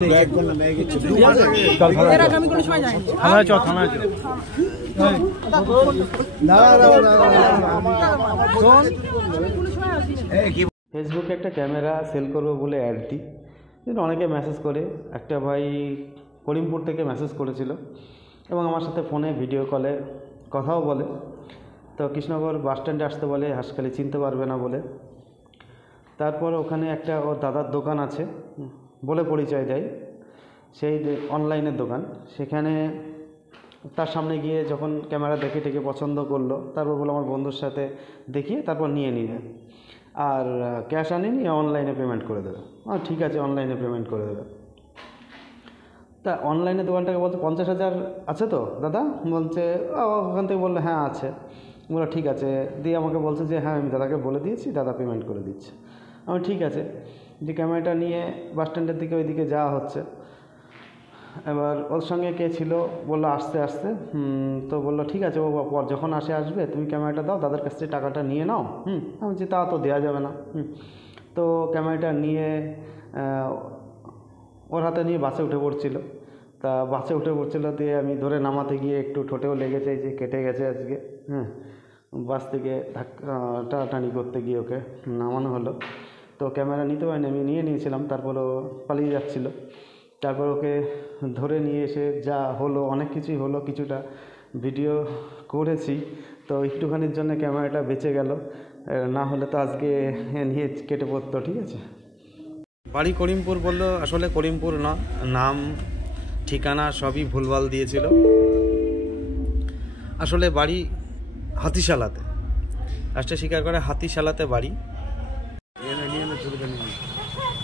ফেসবুকে একটা camera sell করবো বলে অ্যাড দিই, কিন্তু অনেকে মেসেজ করে। একটা ভাই করিমপুর থেকে মেসেজ করেছিল এবং আমার সাথে ফোনে ভিডিও কলে কথাও বলে। তো কৃষ্ণনগর বাস স্ট্যান্ডে আসতে বলে, হাসখালি চিনতে পারবে না বলে। তারপর ওখানে একটা ওর দাদার দোকান আছে বলে পরিচয় দেয়, সেই অনলাইনের দোকান। সেখানে তার সামনে গিয়ে যখন ক্যামেরা দেখে টেকে পছন্দ করলো, তারপর বললো আমার বন্ধুর সাথে দেখিয়ে তারপর নিয়ে নিবে, আর ক্যাশ আনিনি, অনলাইনে পেমেন্ট করে দেবে। ঠিক আছে, অনলাইনে পেমেন্ট করে দেবে। তা অনলাইনে দোকানটাকে বলছে 50,000 আছে তো দাদা? বলছে ওখান থেকে বললো হ্যাঁ আছে। বললো ঠিক আছে, দিয়ে আমাকে বলছে যে হ্যাঁ আমি দাদাকে বলে দিয়েছি, দাদা পেমেন্ট করে দিচ্ছে। আমি ঠিক আছে, যে ক্যামেরাটা নিয়ে বাস স্ট্যান্ডের দিকে ওইদিকে যাওয়া হচ্ছে। এবার ওর সঙ্গে কে ছিল বললো আসতে আসতে, তো বললো ঠিক আছে, ও পর যখন আসবে তুমি ক্যামেরাটা দাও, দাদার কাছ থেকে টাকাটা নিয়ে নাও। আমি বলছি তা তো দেওয়া যাবে না। তো ক্যামেরাটা নিয়ে ওর হাতে নিয়ে বাসে উঠে পড়ছিল। তা বাসে উঠে পড়ছিল, দিয়ে আমি ধরে নামাতে গিয়ে একটু ঠোঁটেও লেগেছে, যে কেটে গেছে আজকে। বাস থেকে টানাটানি করতে গিয়ে ওকে নামানো হলো। তো ক্যামেরা নিতে পারিনি, আমি নিয়ে নিয়েছিলাম। তারপর ও পালিয়ে যাচ্ছিল। তারপর ওকে ধরে নিয়ে এসে যা হলো, অনেক কিছুই হলো, কিছুটা ভিডিও করেছি। তো একটুখানির জন্য ক্যামেরাটা বেঁচে গেল, না হলে তো আজকে নিয়ে কেটে পড়তো। ঠিক আছে, বাড়ি করিমপুর বললো, আসলে করিমপুর না, নাম ঠিকানা সবই ভুলভাল দিয়েছিল। আসলে বাড়ি হাতিশালাতে, লাস্টে স্বীকার করে হাতিশালাতে বাড়ি।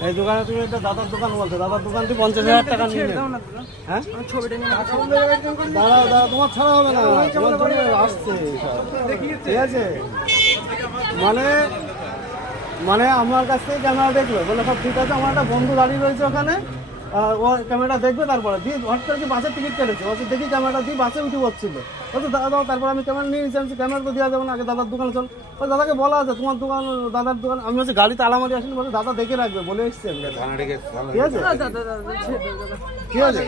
এই দোকানে তুমি একটা দাদার দোকান বলছো, দাদার দোকান থেকে 50,000 টাকা নিয়ে হ্যাঁ দাদা, তোমার ছাড়া হবে না, তোমার জন্য আসছে। ঠিক আছে, মানে আমার কাছ থেকে ক্যামেরা দেখলো, বলে সব ঠিক আছে। আমার একটা বন্ধু দাঁড়িয়ে রয়েছে ওখানে, ও ক্যামেরাটা দেখবে। তারপরে দিয়ে হট করে বাসের টিকিট কেটেছে, বলছে দেখি ক্যামেরাটা দিয়ে বাসে উঠে পড়ছিল। বলছে দাদা দাও। তারপর আমি ক্যামেরা নিয়ে নিচ্ছি। আমি ক্যামেরা তো দেওয়া যাবে না, আগে দাদার দোকানে চল। ওই দাদাকে বলা আছে তোমার দোকান, দাদার দোকান। আমি হচ্ছে গাড়িতে আলামারি আসেনি, বলছে দাদা দেখে রাখবে বলে এসছি। ঠিক আছে, ঠিক আছে।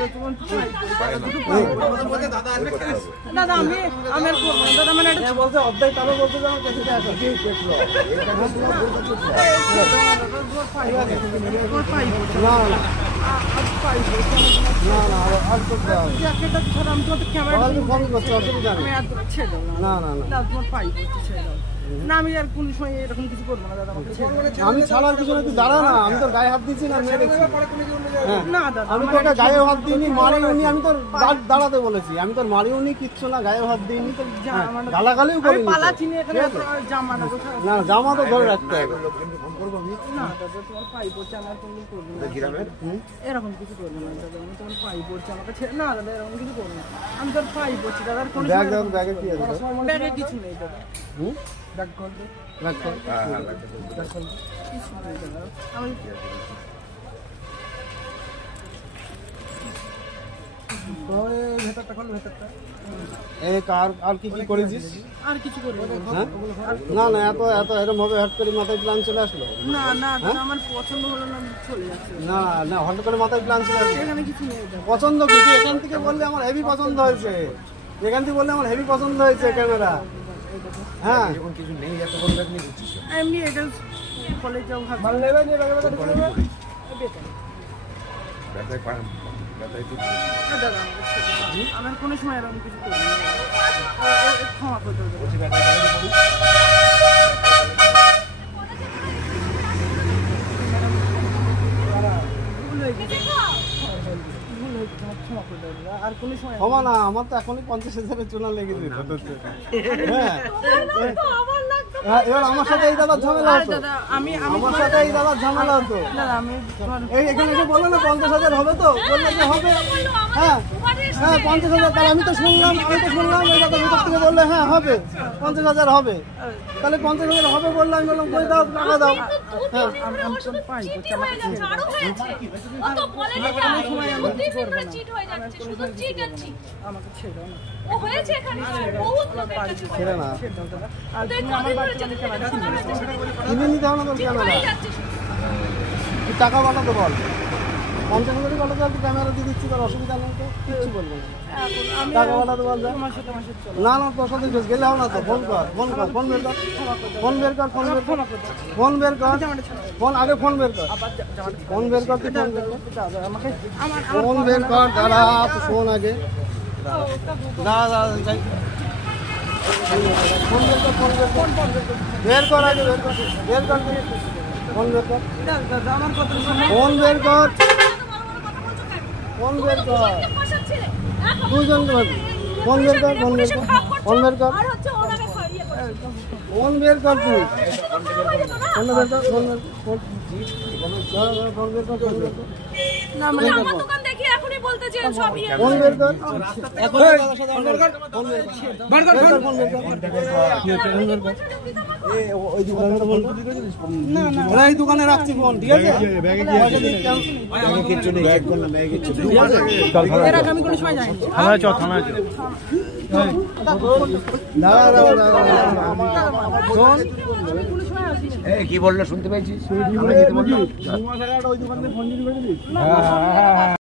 বলছে অর্ধেক তারও বলছে যে আমার কাছে আমি ছাড়ার কিছু না, তুই দাঁড়া না, আমি তোর গায়ে হাত দিচ্ছি না, আমি তো ওটা গায়ে হাত দিইনি, মারিওনি। আমি তোর দাঁড়াতে বলেছি, আমি তোর মারিওনি, কিচ্ছু না, গায়ে হাত দিইনি, গালাগালিও করিনি। না, জামা তো ধরে রাখতে হবে। এরকম কিছু করবো না দাদা, আমি তোমার পাই পড়ছি, আমাকে ছেড়ে না দাদা, এরকম কিছু করবো না। আমি তোর পাই পড়ছি দাদার কোনো ব্যাগে কি আছে? ব্যাগে কিছু নেই দাদা। ব্যাগ কর, ব্যাগ কর, কিছু নেই দাদা। আমি ভেতরটা খোল, ভেতরটা। আর কি করেছিস? আর কিছু করি না। না এত এরকম ভাবে হট করে মাথায় প্ল্যান চলে আসলো? না না, আমার পছন্দ হলো না, চলে যাচ্ছে। না না, হট করে মাথায় প্ল্যান চলে আসলো? এখানে কিছু নেই পছন্দ। কিছু এখান থেকে বললে আমার হেভি পছন্দ হয়েছে, এখান থেকে বললে আমার হেভি পছন্দ হয়েছে ক্যামেরা। হ্যাঁ, কিছু নেই, এত বড় ব্যাগ নিয়ে ঘুরছিস এমনি? এটা কলেজ যাও, ভালো নেবে যে ব্যাগে ব্যাগে ঢুকে নেবে। আমার কোনো সময় এরকম কিছু করি না, ক্ষমা করতে হবে। আর কোনো সময় ক্ষমা না, আমার তো এখনই 50,000 চুনা লেগে যেত। হ্যাঁ, এবার আমার সাথে এই দাদার ঝামেলা হতো, আমার সাথে এই দাদার ঝামেলা হতো। এখানে এসে বললো না 50,000 হবে তো, বললো যে হবে। হ্যাঁ হ্যাঁ, 50,000। তাহলে আমি তো শুনলাম এই দাদা ভিতর থেকে বললে হ্যাঁ হবে, 50,000 হবে। তাহলে 50,000 হবে বললো, আমি বললাম কই দাও, টাকা দাও। হ্যাঁ, আমাকে ছেড়ে না, ছেড়ে না। কিনে নিতে হবে না তোর ক্যামেরা, টাকা বানাতে বল। 50 কোটি বলে তো ক্যামেরা দিয়ে দিচ্ছি, তার অসুবিধা নেই তো, কিচ্ছু বলবো না। টাকা পাঠাতে বলবে না, না তোর সাথে গেলে হবে না তো। ফোন কর, ফোন কর, ফোন বের কর, ফোন বের কর, ফোন বের কর, ফোন বের কর, ফোন আগে ফোন বের কর, ফোন বের কর, তুই ফোন বের কর, ফোন বের কর, দাঁড়া তো ফোন আগে দাঁড়া যাই ফোন বের কর, ফোন বের কর, বের কর আগে বের কর, বের কর, ফোন বের কর, ফোন বের কর, ফোন বের কর, দুজন ফোন বের কর, ফোন বের কর, ফোন বের কর, ফোন বের কর, তুই ফোন বের কর, ফোন বের কর, ফোন বের কর, ফোন বের কর, না মানে আমার দোকান দেখি এখনই বলতে যে সব ইয়ে ফোন বের কর, এখন ফোন বের কর, ফোন বের কর, ফোন বের কর, ফোন বের কর, ওই দোকানে ফোন না না এই দোকানে রাখছি ফোন, ঠিক আছে? ব্যাগে কি আছে? ব্যাগে কিছু নেই, চেক করলাম, ব্যাগে কিছু নেই। এর আগে আমি কোন সময় যাই থানায় চল, থানায় চল। দাঁড়া শোন, কি বললো শুনতে পেয়েছিস? ওই দোকানে ফোন চুরি করেছিস?